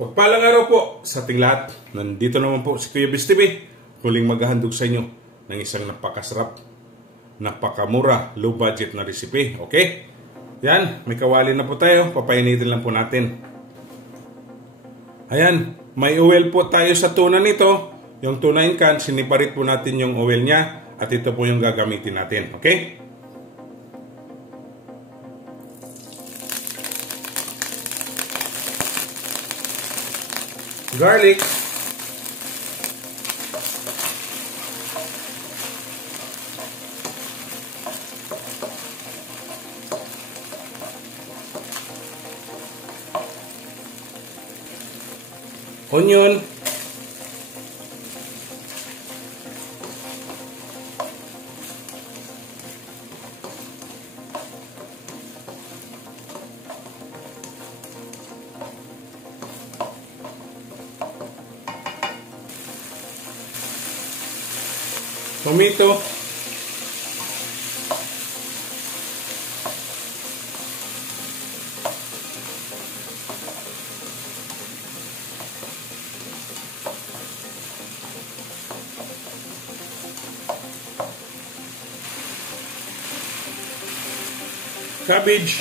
Mapagpalang araw po sa ating lahat. Nandito naman po si Kuya Biz TV. Huling maghahandog sa inyo ng isang napakasarap, napakamura, low budget na recipe. Okay? Yan, may kawali na po tayo. Papainitin lang po natin. Ayan, may oil po tayo sa tuna nito. Yung tuna in can, siniparit po natin yung oil niya. At ito po yung gagamitin natin. Okay? Garlic, onion, tomato, cabbage,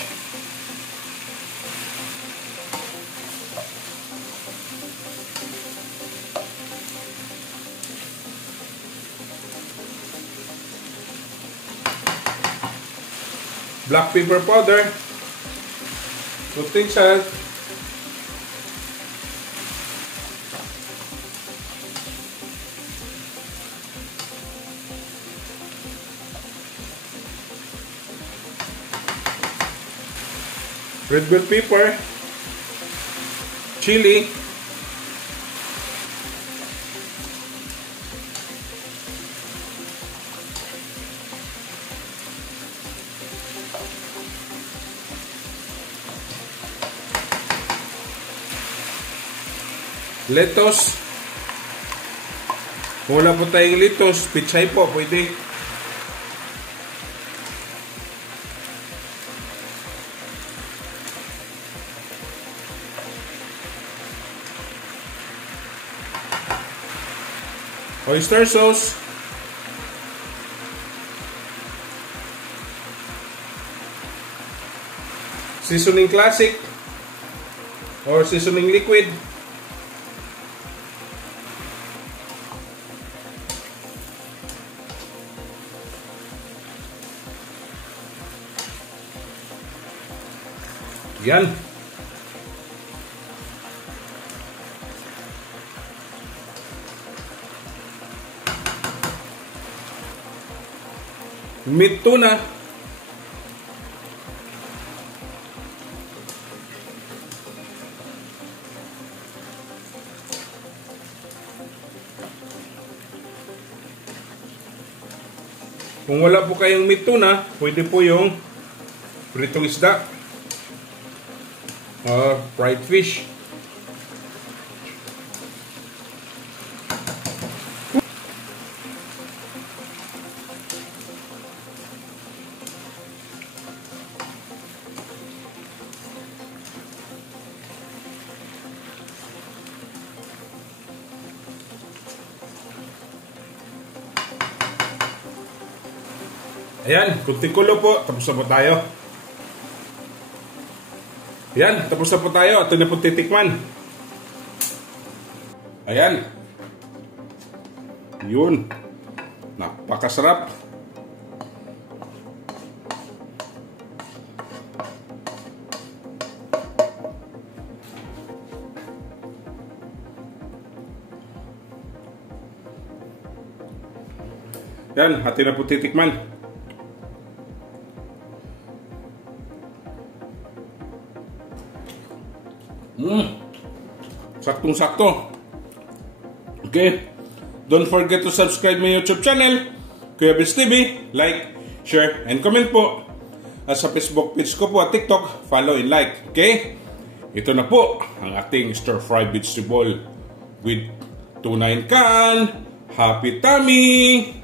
black pepper powder, cooking salt, red bell pepper, chili, lettuce. Kung wala po tayong lettuce, pichay po, pwede. Oyster sauce. Seasoning classic or seasoning liquid. Yan. Meat tuna. Kung wala po kayong meat tuna, pwede po yung pritong isda. Fried fish. Ayan, kunting kulo po. Tapos na po tayo. Ayan, tapos na po tayo. Ito na po titikman. Ayan. Yun. Napakasarap. Ayan, atin na po titikman. Saktong-sakto. Okay. Don't forget to subscribe my YouTube channel, Kuya Biz TV. Like, share, and comment po. At sa Facebook page ko po at TikTok, follow and like. Okay? Ito na po ang ating stir-fried vegetable with tuna in can. Happy tummy!